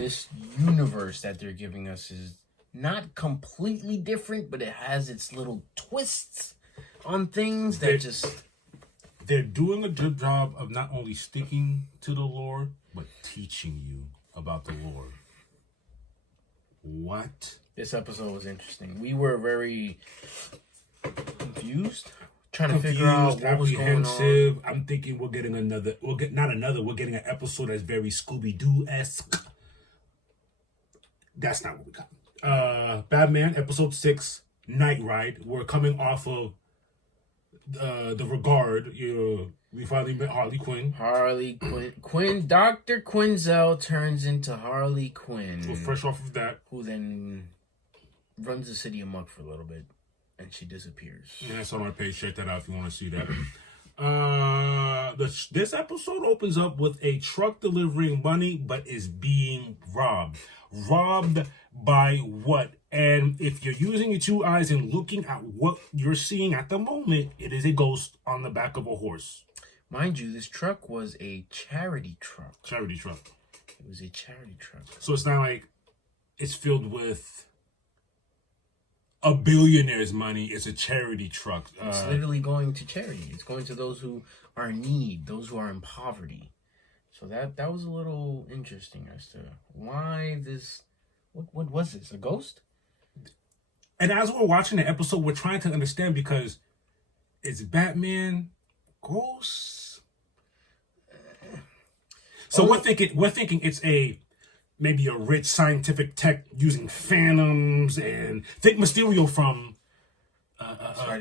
this universe that they're giving us is not completely different, but it has its little twists on things that they're doing a good job of not only sticking to the lore, but teaching you about the lore. What? This episode was interesting. We were very confused, trying to figure out what was going on. I'm thinking we're getting we're getting an episode that's very Scooby-Doo-esque. That's not what we got. Batman, episode 6, Night Ride. We're coming off of the Regard. We finally met Harley Quinn. Dr. Quinzel turns into Harley Quinn. We're fresh off of that. Who then runs the city amok for a little bit, and she disappears. Yeah, that's on our page. Check that out if you want to see that. This episode opens up with a truck delivering money, but is being robbed. Robbed by what? And if you're using your two eyes and looking at what you're seeing at the moment, it is a ghost on the back of a horse. Mind you, this truck was a charity truck. It was a charity truck. So it's not like it's filled with a billionaire's money. It's a charity truck. It's literally going to charity. It's going to those who are in need, those who are in poverty. So that was a little interesting as to why this. What was this? A ghost? And as we're watching the episode, we're trying to understand because it's Batman, ghosts. So we're thinking it's maybe a rich scientific tech using phantoms, and think Mysterio from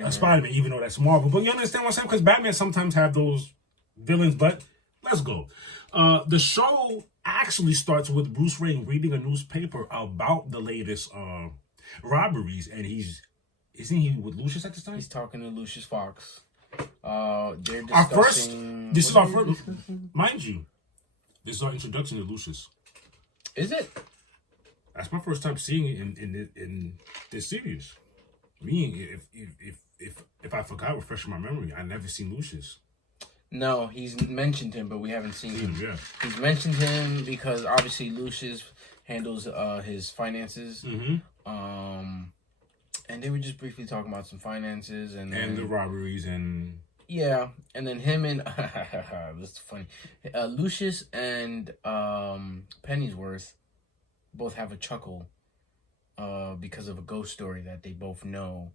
Spider-Man, even though that's Marvel. But you understand what I'm saying? Because Batman sometimes have those villains. But let's go. The show actually starts with Bruce Wayne reading a newspaper about the latest robberies, and isn't he with Lucius at this time? He's talking to Lucius Fox. They're discussing. This is our first, mind you. This is our introduction to Lucius. Is it? That's my first time seeing it in this series. Me, if I forgot, refresh my memory. I never seen Lucius. No, he's mentioned him, but we haven't seen him. Yeah. He's mentioned him because obviously Lucius handles his finances. Mm-hmm. And they were just briefly talking about some finances and the robberies and and then him and this is funny. Lucius and Pennyworth both have a chuckle because of a ghost story that they both know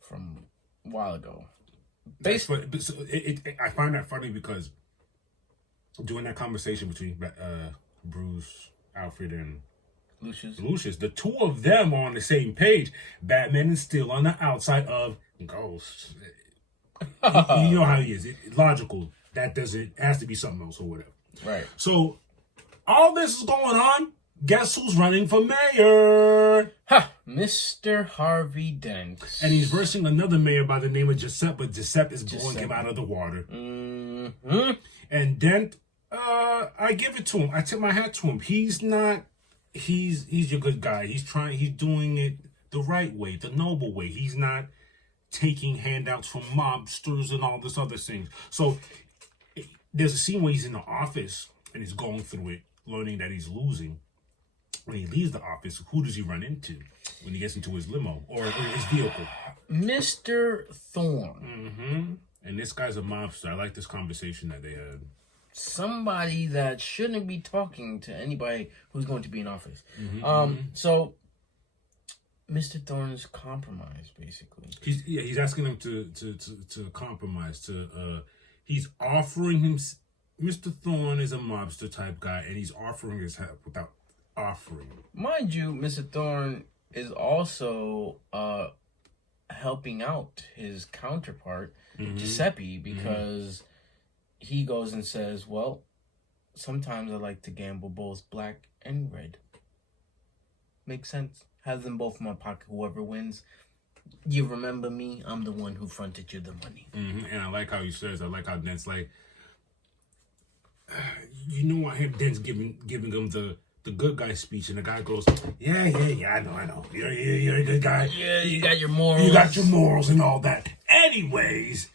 from a while ago. I find that funny because during that conversation between Bruce, Alfred, and Lucius, the two of them are on the same page. Batman is still on the outside of ghosts. You know how he is. It's logical. That doesn't has to be something else or whatever. Right. So all this is going on. Guess who's running for mayor? Mr. Harvey Dent. And he's versing another mayor by the name of Giuseppe, but Giuseppe is blowing him out of the water. Mm-hmm. And Dent, I give it to him. I tip my hat to him. He's your good guy. He's doing it the right way, the noble way. He's not taking handouts from mobsters and all this other things. So there's a scene where he's in the office and he's going through it, learning that he's losing. When he leaves the office, who does he run into when he gets into his limo or his vehicle? Mr. Thorne. Mm-hmm. And this guy's a mobster. I like this conversation that they had. Somebody that shouldn't be talking to anybody who's going to be in office. Mm-hmm. So Mr. Thorne's compromised, basically. He's asking him to compromise. He's offering him. Mr. Thorne is a mobster type guy, and he's offering his help without offering. Mind you, Mr. Thorne is also helping out his counterpart, Giuseppe, because he goes and says, well, sometimes I like to gamble both black and red. Makes sense. Have them both in my pocket. Whoever wins, you remember me. I'm the one who fronted you the money. Mm-hmm. And I like how he says, I like how Dent's like, you know, I hear Dent's giving him the good guy speech, and the guy goes, yeah, I know. You're a good guy. Yeah, you got your morals. You got your morals and all that. Anyways,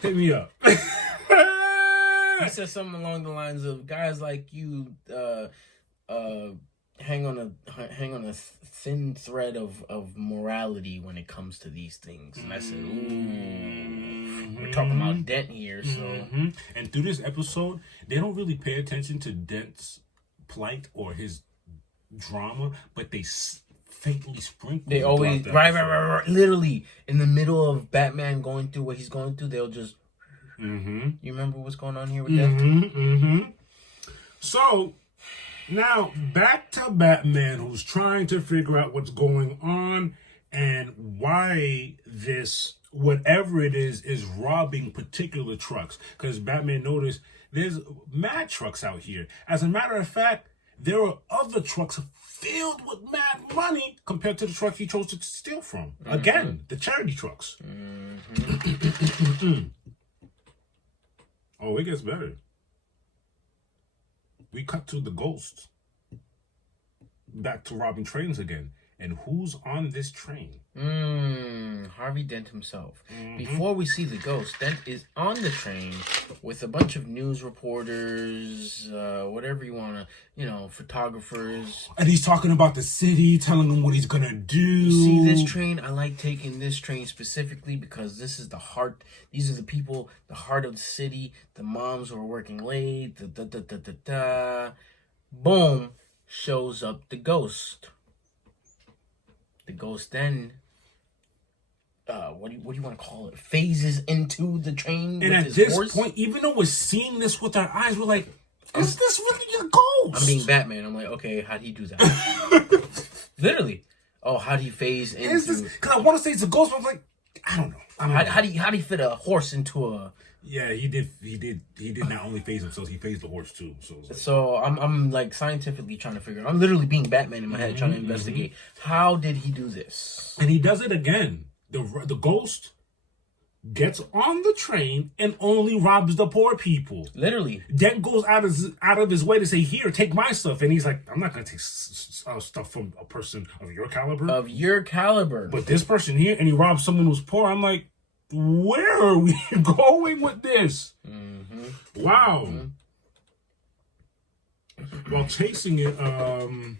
hit me up. He said something along the lines of, guys like you, hang on a thin thread of morality when it comes to these things. And I said, ooh, we're talking about Dent here. So, and through this episode, they don't really pay attention to Dent's plight or his drama, but they faintly sprinkle. They always right. Literally in the middle of Batman going through what he's going through, they'll just. You remember what's going on here with Dent? So. Now, back to Batman, who's trying to figure out what's going on and why this, whatever it is robbing particular trucks. Because Batman noticed there's mad trucks out here. As a matter of fact, there are other trucks filled with mad money compared to the truck he chose to steal from. Again, the charity trucks. Oh, it gets better. We cut to the Ghost. Back to robbing trains again. And who's on this train? Harvey Dent himself. Before we see the Ghost, Dent is on the train with a bunch of news reporters, whatever you want to, photographers. And he's talking about the city, telling them what he's going to do. You see this train? I like taking this train specifically because this is the heart. These are the people, the heart of the city, the moms who are working late, Boom, shows up the Ghost. The Ghost then, what do you want to call it? Phases into the train. And at this point, even though we're seeing this with our eyes, we're like, is this really a ghost? I'm being Batman. I'm like, okay, how'd he do that? Literally. Oh, how'd he phase into... Is this... Because I want to say it's a ghost, but I'm like, I don't know. How'd he fit a horse into a... Yeah, he did not only phase himself, he phased the horse too. So I'm like scientifically trying to figure it out. I'm literally being Batman in my head trying to investigate. How did he do this? And he does it again. The Ghost gets on the train and only robs the poor people. Literally. Then goes out of his way to say, here, take my stuff. And he's like, I'm not going to take stuff from a person of your caliber. But this person here, and he robs someone who's poor. I'm like, where are we going with this? Wow. While chasing it, the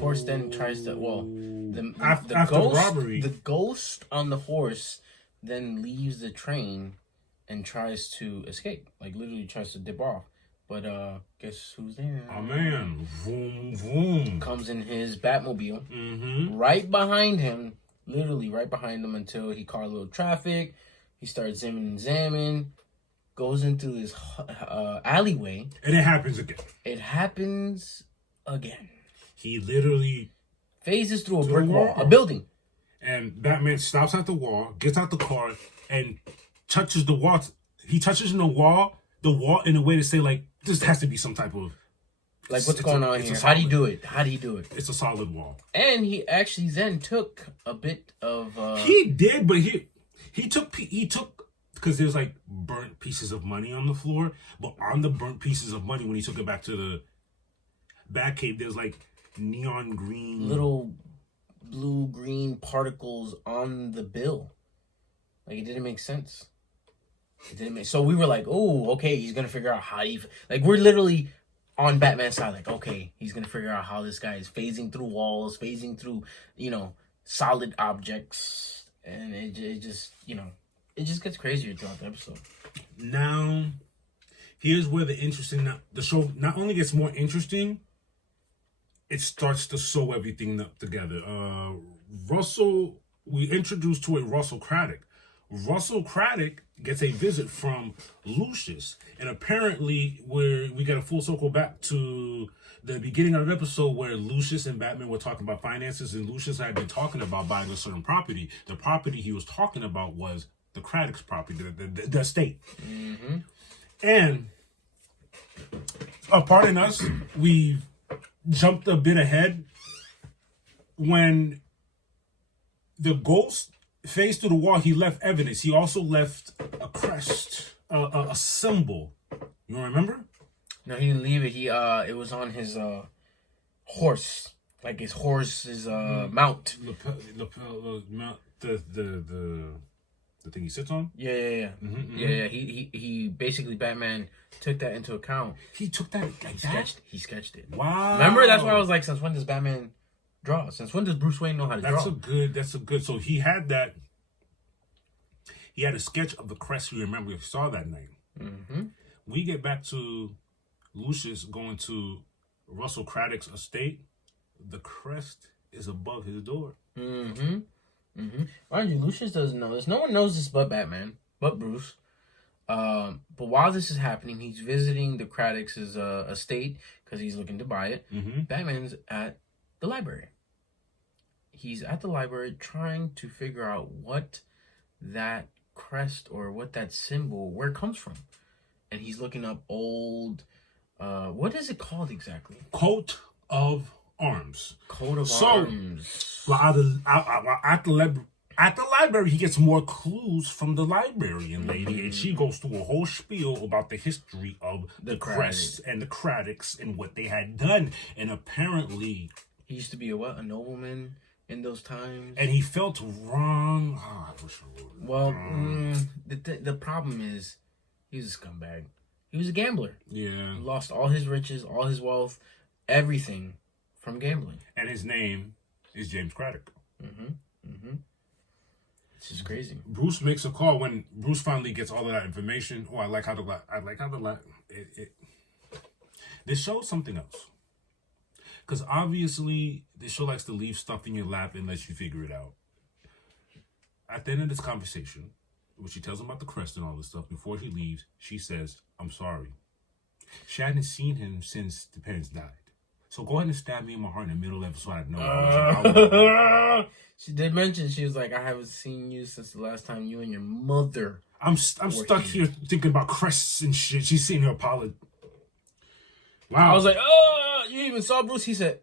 horse then tries to, after ghost, robbery. The Ghost on the horse then leaves the train and tries to escape. Like, literally tries to dip off. But, guess who's there? Oh, man. Vroom, vroom. Comes in his Batmobile. Right behind him. Literally right behind him until he caught a little traffic. He starts zimming and zamming. Goes into this alleyway. And it happens again. He literally... phases through a brick wall. A building. And Batman stops at the wall, gets out the car, and touches the wall. He touches the wall in a way to say, like, this has to be some type of... Like, what's going on here? How do you do it? It's a solid wall. And he actually then took a bit of... He did, but he took... Because there's, like, burnt pieces of money on the floor. But on the burnt pieces of money, when he took it back to the Batcave, there's, like, neon green... little blue-green particles on the bill. Like, it didn't make sense. So we were like, oh, okay, he's going to figure out how he... Like, we're literally on Batman's side. Like, okay, he's going to figure out how this guy is phasing through walls, phasing through, solid objects. And it just, it just gets crazier throughout the episode. Now, here's where the show not only gets more interesting, it starts to sew everything up together. We introduced to a Russell Craddock. Russell Craddock gets a visit from Lucius, and apparently we get a full circle back to the beginning of the episode where Lucius and Batman were talking about finances, and Lucius had been talking about buying a certain property. The property he was talking about was the Craddock's property, the estate. And pardon us, we jumped a bit ahead when the Ghost phased through the wall. He left evidence. He also left a crest, a symbol. You remember? No, he didn't leave it. It was on his horse, like his horse's mount. The thing he sits on? Yeah. Yeah. He basically, Batman took that into account. He took that like that? He sketched it. Wow. Remember? That's why I was like, since when does Batman draw? Since when does Bruce Wayne know how to draw? That's a good. So he had that. He had a sketch of the crest. You remember? We saw that night. Mm-hmm. We get back to Lucius going to Russell Craddock's estate. The crest is above his door. Mm-hmm. Mind you, Lucius doesn't know this. No one knows this but Batman, but Bruce. But while this is happening, he's visiting the Craddock's estate because he's looking to buy it. Mm-hmm. Batman's at the library. He's at the library trying to figure out what that crest or what that symbol, where it comes from. And he's looking up old, what is it called exactly? Coat of Arms. Coat of Arms. Well, at the library, he gets more clues from the librarian lady, and she goes through a whole spiel about the history of the crests and the Craddocks and what they had done. And apparently, he used to be a nobleman in those times. And he felt wrong. Oh, I wish I would. Well, the problem is, he was a scumbag. He was a gambler. Yeah. He lost all his riches, all his wealth, everything from gambling. And his name is James Craddock. This is crazy. Bruce makes a call when Bruce finally gets all of that information. Oh, this shows something else. Because obviously, this show likes to leave stuff in your lap and lets you figure it out. At the end of this conversation, when she tells him about the crest and all this stuff, before he leaves, she says, "I'm sorry." She hadn't seen him since the parents died. So go ahead and stab me in my heart in the middle of it so I know. She did mention, she was like, "I haven't seen you since the last time you and your mother." I'm stuck here thinking about crests and shit. She's sitting here apologizing. Wow. I was like, "Oh, you even saw Bruce?" He said,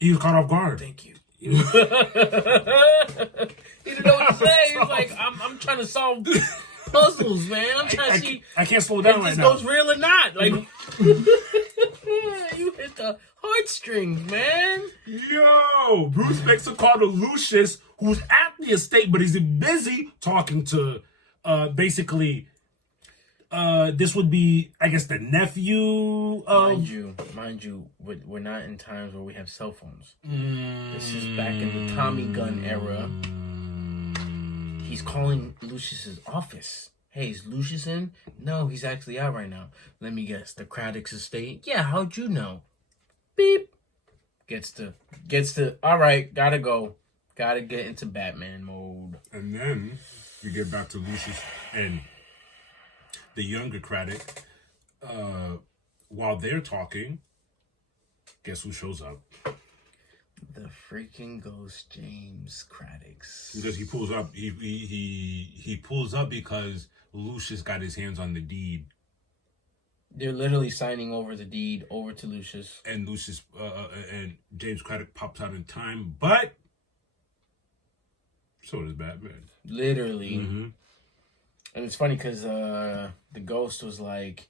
he was caught off guard. "Thank you." He didn't know what to say. He was like, I'm trying to solve puzzles, man. I'm trying to see. I can't slow down if right this now. goes real or not. Like, you hit the heartstrings, man. Yo, Bruce makes a call to Lucius, who's at the estate, but he's busy talking to, basically, this would be, I guess, the nephew of... Mind you, we're not in times where we have cell phones. This is back in the Tommy gun era. He's calling Lucius's office. Hey, is Lucius in? No, he's actually out right now. Let me guess, the Craddock's estate? Yeah, how'd you know? Beep. Gets to, all right, gotta go. Gotta get into Batman mode. And then we get back to Lucius and the younger Craddock. While they're talking, guess who shows up? The freaking ghost James Craddock's. Because he pulls up. He pulls up because Lucius got his hands on the deed. They're literally signing over the deed over to Lucius. And Lucius and James Craddock pops out in time, but so does Batman. Literally. Mm-hmm. And it's funny because the ghost was like,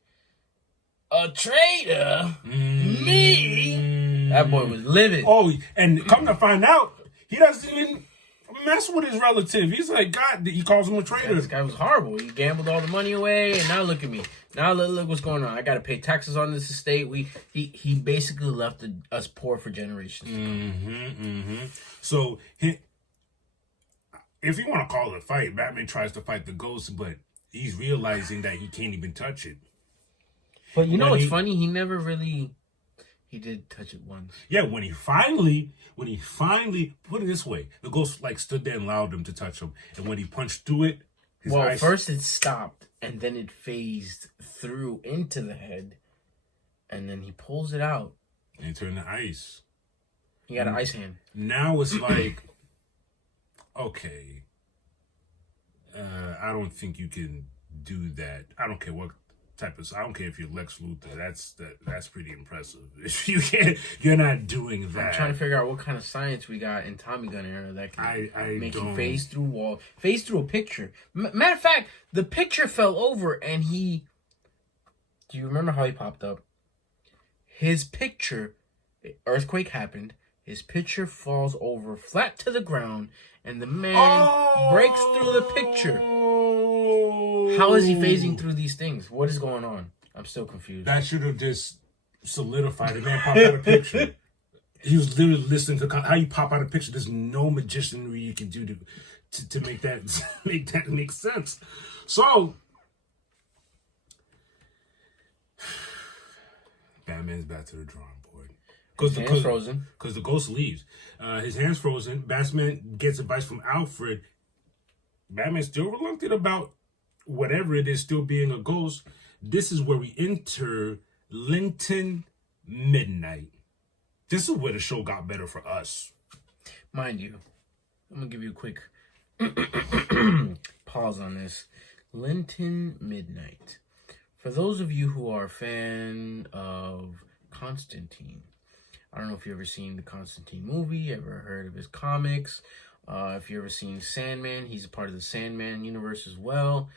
"A traitor? Me?" That boy was livid. Oh, and come to find out, he doesn't even mess with his relative. He's like, God, he calls him a traitor. This guy was horrible. He gambled all the money away, and now look at me. Now look what's going on. I got to pay taxes on this estate. He basically left us poor for generations. So if you want to call it a fight, Batman tries to fight the ghost, but he's realizing that he can't even touch it. But you know what's funny? He never really... He did touch it once. Yeah, when he finally put it this way, the ghost like stood there and allowed him to touch him, and when he punched through it, his eyes... first it stopped, and then it phased through into the head, and then he pulls it out. And it turned to ice. He got an ice hand. Now it's like, okay, I don't think you can do that. I don't care what type of... I don't care if you're Lex Luthor. That's pretty impressive. If you're not doing that. I'm trying to figure out what kind of science we got in Tommy gun era that can make you phase through a picture. Matter of fact, the picture fell over and he... Do you remember how he popped up? His picture, earthquake happened. His picture falls over flat to the ground, and the man breaks through the picture. How is he phasing through these things? What is going on? I'm still confused. That should have just solidified it. Man, pop out a picture. He was literally listening to how you pop out a picture. There's no magicianry you can do to make that make sense. So Batman's back to the drawing board. Because the ghost leaves. His hand's frozen. Batman gets advice from Alfred. Batman's still reluctant about whatever it is still being a ghost. This is where we enter Linton Midnight. This is where the show got better for us. Mind you, I'm going to give you a quick pause on this. Linton Midnight. For those of you who are a fan of Constantine, I don't know if you've ever seen the Constantine movie, ever heard of his comics. If you've ever seen Sandman, he's a part of the Sandman universe as well.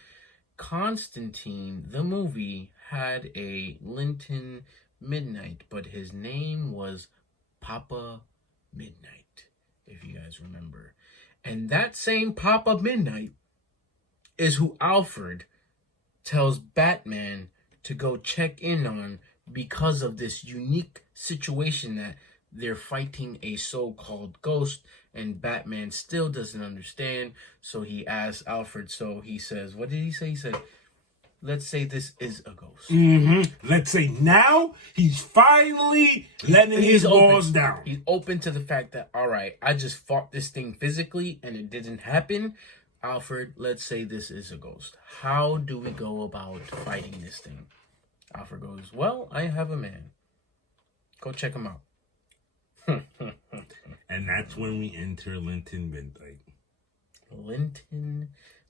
Constantine, the movie, had a Linton Midnight, but his name was Papa Midnight, if you guys remember. And that same Papa Midnight is who Alfred tells Batman to go check in on because of this unique situation that they're fighting a so-called ghost, and Batman still doesn't understand. So he asks Alfred, so he says, what did he say? He said, let's say this is a ghost. Mm-hmm. Let's say now he's finally letting his walls down. He's open to the fact that, all right, I just fought this thing physically and it didn't happen. Alfred, let's say this is a ghost. How do we go about fighting this thing? Alfred goes, well, I have a man. Go check him out. And that's when we enter Linton Midnight. Linton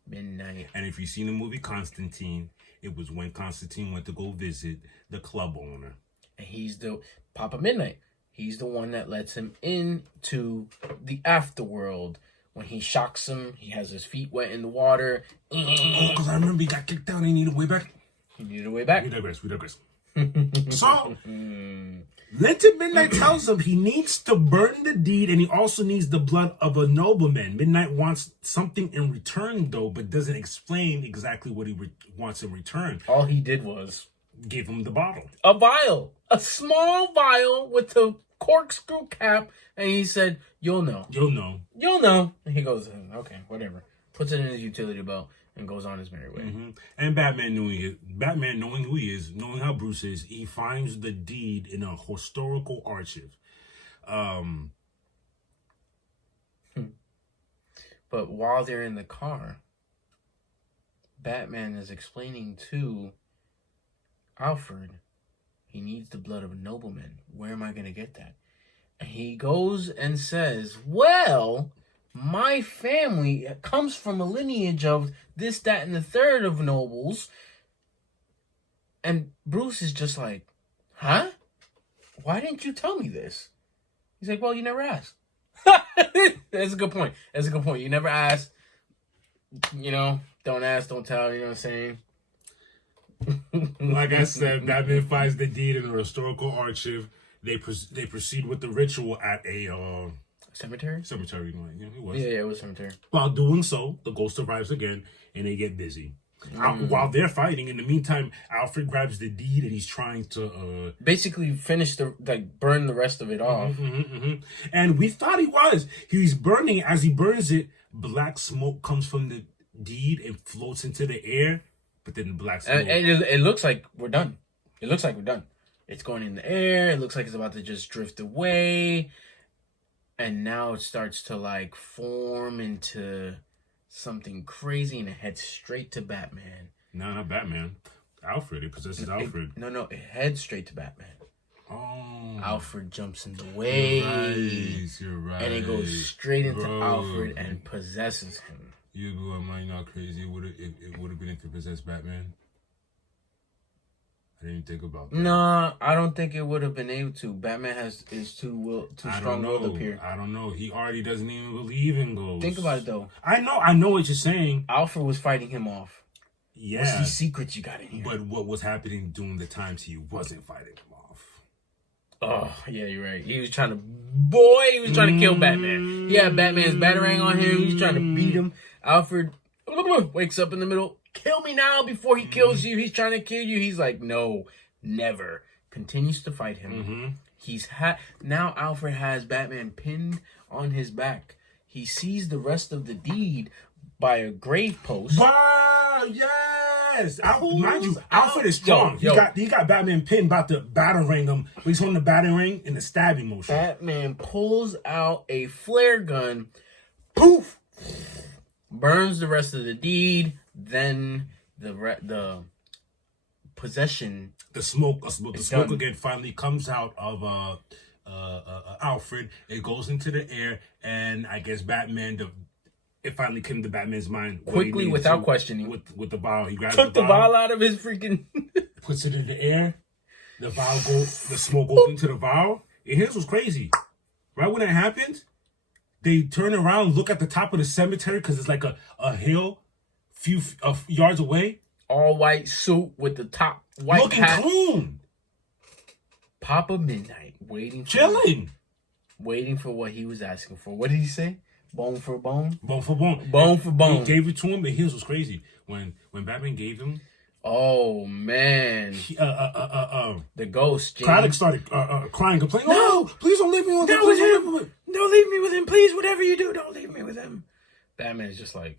Midnight. And if you've seen the movie Constantine, it was when Constantine went to go visit the club owner. And he's the Papa Midnight. He's the one that lets him into the afterworld. When he shocks him, he has his feet wet in the water. Oh, because I remember he got kicked out and he needed a way back. He needed a way back. We digress. So, Linton Midnight tells him he needs to burn the deed and he also needs the blood of a nobleman. Midnight wants something in return, though, but doesn't explain exactly what he wants in return. All he did was give him the bottle. A vial. A small vial with a corkscrew cap. And he said, you'll know. You'll know. You'll know. And he goes, okay, whatever. Puts it in his utility belt and goes on his merry way. Mm-hmm. And Batman knowing who he is, knowing how Bruce is, he finds the deed in a historical archive. But while they're in the car, Batman is explaining to Alfred, he needs the blood of a nobleman. Where am I going to get that? And he goes and says, well, my family comes from a lineage of this, that, and the third of nobles. And Bruce is just like, huh? Why didn't you tell me this? He's like, well, you never asked. That's a good point. You never asked. You know, don't ask, don't tell. You know what I'm saying? Like I said, Batman finds the deed in a historical archive. They proceed with the ritual at a cemetery. Cemetery, yeah, it was. Yeah, it was cemetery. While doing so, the ghost arrives again, and they get busy. While they're fighting, in the meantime, Alfred grabs the deed and he's trying to basically finish burn the rest of it off. And we thought he's burning it. As he burns it, black smoke comes from the deed and floats into the air. But then the black smoke, and it looks like we're done. It's going in the air. It looks like it's about to just drift away. And now it starts to form into something crazy and it heads straight to Batman. No, not Batman. Alfred. It possesses Alfred. It heads straight to Batman. Oh. Alfred jumps in the way. You're right. And it goes straight into Alfred and possesses him. Am I not crazy? It would have been able to possess Batman. I didn't think about that. No, I don't think it would have been able to. Batman is too strong-willed up here. I don't know. He already doesn't even believe in ghosts. Think about it though. I know what you're saying. Alfred was fighting him off. Yeah. What's these secrets you got in here? But what was happening during the times he wasn't fighting him off? Oh, yeah, you're right. He was trying to kill Batman. He had Batman's batarang on him. He was trying to beat him. Alfred wakes up in the middle. kill me now before he kills you. He's trying to kill you. He's like, no, never. Continues to fight him. Now Alfred has Batman pinned on his back. He sees the rest of the deed by a grave post. Wow, yes. Mind you, Alfred is strong. He got Batman pinned, about to battering him. He's holding the battering ring in the stabbing motion. Batman pulls out a flare gun. Poof! Burns the rest of the deed. Then the possession. The smoke again finally comes out of Alfred. It goes into the air, and I guess Batman. It finally came to Batman's mind quickly, without questioning. With the vial, he grabs took the vial out of his freaking. Puts it in the air. The smoke goes into the vial. And here's what's crazy. Right when that happens, they turn around, look at the top of the cemetery because it's like a hill, few yards away. All white suit with the top white looking hat. clean. Papa Midnight chilling, waiting for what he was asking for. What did he say? Bone for bone. Bone for bone. Bone for bone. He gave it to him, and here's what's crazy. When Batman gave him. Oh man. The ghost. Craddock started crying, complaining. No, please don't leave me with him. Don't leave me with him, please. Whatever you do, don't leave me with him. Batman is just like.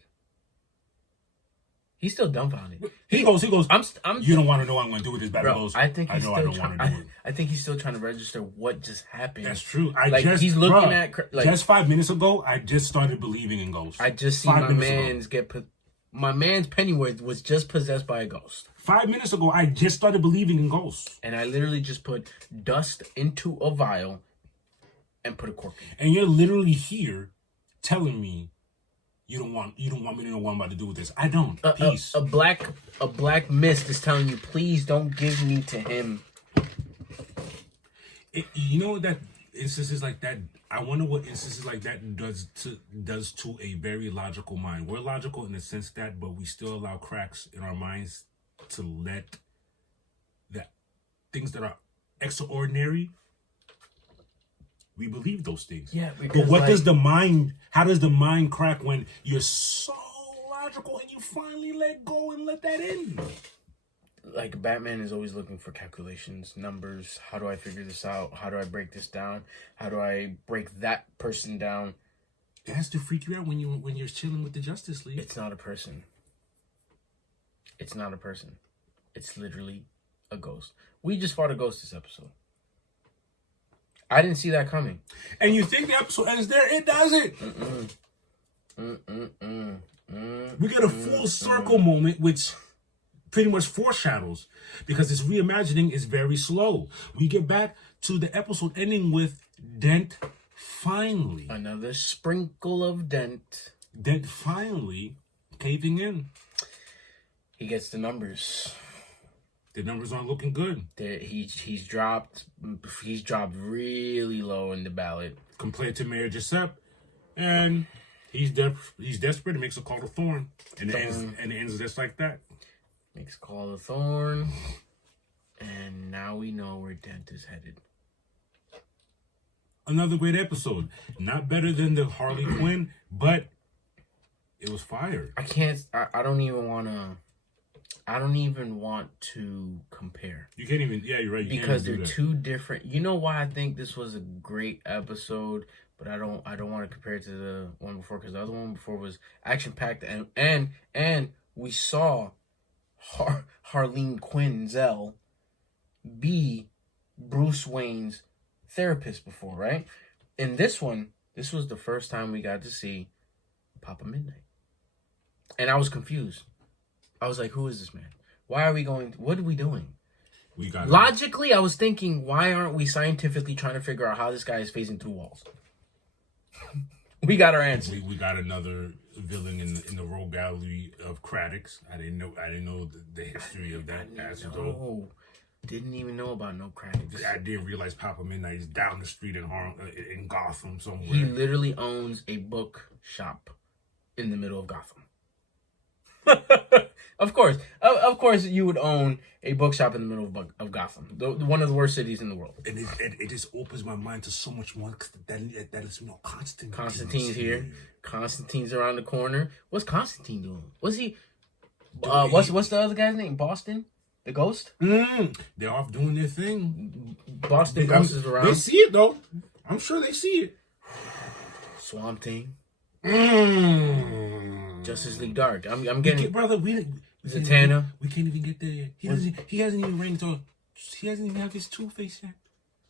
He's still dumbfounded. He goes. I'm. You don't want to know what I'm going to do with this. Batman goes. I think he's I don't want to do it. I think he's still trying to register what just happened. That's true. He's looking at just 5 minutes ago. I just started believing in ghosts. I just see my man's Pennyworth was just possessed by a ghost. 5 minutes ago, I just started believing in ghosts. And I literally just put dust into a vial and put a cork in. And you're literally here telling me you don't want me to know what I'm about to do with this. I don't. Peace. A black mist is telling you, please don't give me to him. You know that instances like that. I wonder what instances like that does to a very logical mind. We're logical in the sense that, but we still allow cracks in our minds to let that things that are extraordinary. We believe those things. Yeah, but what does the mind? How does the mind crack when you're so logical and you finally let go and let that in? Like Batman is always looking for calculations, numbers. How do I figure this out? How do I break this down? How do I break that person down? It has to freak you out when you're chilling with the Justice League. It's not a person. It's not a person. It's literally a ghost. We just fought a ghost this episode. I didn't see that coming. And you think the episode ends there? It doesn't. We get a full circle moment, which pretty much foreshadows, because this reimagining is very slow. We get back to the episode ending with Dent finally. Another sprinkle of Dent. Dent finally caving in. He gets the numbers. The numbers aren't looking good. He's dropped really low in the ballot compared to Mayor Giuseppe, and he's desperate and makes a call to Thorne, and it ends just like that. Makes a call to Thorne, and now we know where Dent is headed. Another great episode. Not better than the Harley Quinn, but it was fire. I don't even want to compare. You can't even. Yeah, you're right. Because they're two different. You know why I think this was a great episode, but I don't want to compare it to the one before, because the other one before was action packed, and we saw Harleen Quinzel be Bruce Wayne's therapist before, right? In this one, this was the first time we got to see Papa Midnight, and I was confused. I was like, who is this man? Why are we going? What are we doing? Logically, I was thinking, why aren't we scientifically trying to figure out how this guy is phasing through walls? We got our answer. We got another villain in the rogue gallery of Craddocks. I didn't know the history of that. Didn't even know about no Craddocks. I didn't realize Papa Midnight is down the street in Gotham somewhere. He literally owns a book shop in the middle of Gotham. Of course, you would own a bookshop in the middle of Gotham, one of the worst cities in the world. And it just opens my mind to so much more. That is, Constantine's here. Constantine's around the corner. What's Constantine doing? What's the other guy's name? Boston, the Ghost. They're off doing their thing. Boston Ghost is around. They see it though. I'm sure they see it. Swamp Thing. Justice League Dark. I'm getting brother. Zatanna. We can't even get there yet. He hasn't even ranked on. He hasn't even have his Two-Face yet.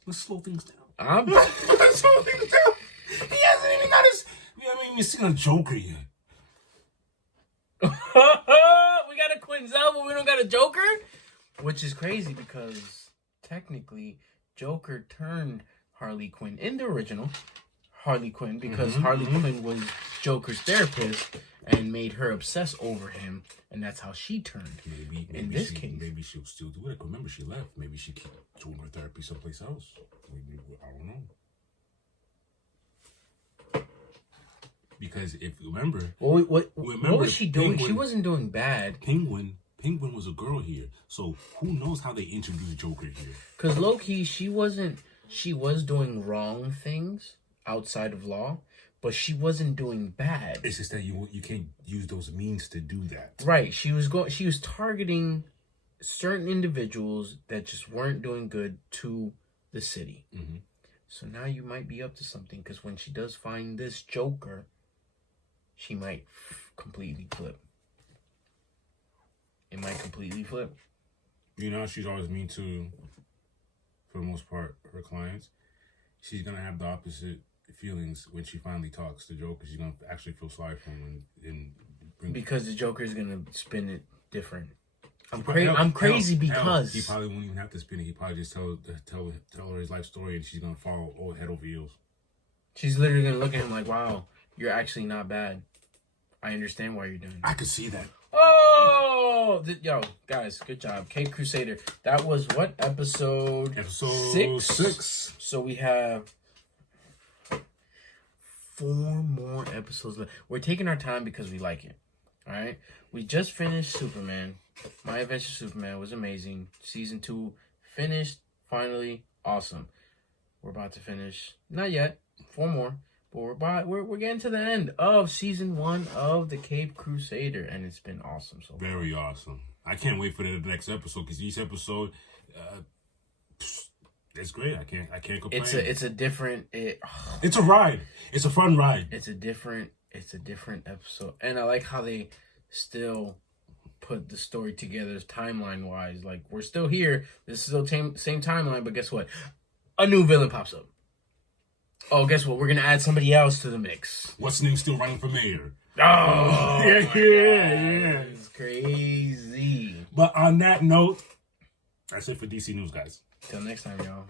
Let's slow things down. Let's slow things down. He hasn't even got his. We haven't even seen a Joker yet. We got a Quinzel, but we don't got a Joker, which is crazy because technically Joker turned Harley Quinn in the original Harley Quinn because Harley Quinn was Joker's therapist and made her obsess over him, and that's how she turned. Maybe in this case, maybe she'll still do it. Remember, she left. Maybe she keep doing her therapy someplace else. Maybe, I don't know. Because if you remember, what was she doing? She wasn't doing bad. Penguin was a girl here, so who knows how they introduced Joker here? Because low key, she was doing wrong things outside of law, but she wasn't doing bad. It's just that you can't use those means to do that. Right. She was targeting certain individuals that just weren't doing good to the city. So now you might be up to something because when she does find this Joker, she might completely flip. It might completely flip. You know, she's always mean to, for the most part, her clients. She's going to have the opposite feelings when she finally talks to Joker. She's going to actually feel sorry for him. Because the Joker is going to spin it different. I'm crazy because... He probably won't even have to spin it. He probably just tell her his life story and she's going to fall head over heels. She's literally going to look at him like, wow, you're actually not bad. I understand why you're doing it. I could see that. Oh! Yo, guys, good job. Cape Crusader. That was what? Episode 6? So we have 4 more episodes left. We're taking our time because we like it. All right? We just finished Superman. My Adventure Superman was amazing. Season 2 finished. Finally. Awesome. We're about to finish. Not yet. 4 more. But we're getting to the end of season 1 of the Cape Crusader, and it's been awesome so far. Very awesome. I can't wait for the next episode because each episode, it's great. I can't complain. It's a different. It's a ride. It's a fun ride. It's a different episode, and I like how they still put the story together timeline wise. Like we're still here. This is the same timeline, but guess what? A new villain pops up. Oh, guess what? We're going to add somebody else to the mix. What's name still running for mayor? Oh, yeah. It's crazy. But on that note, that's it for DC News, guys. Till next time, y'all.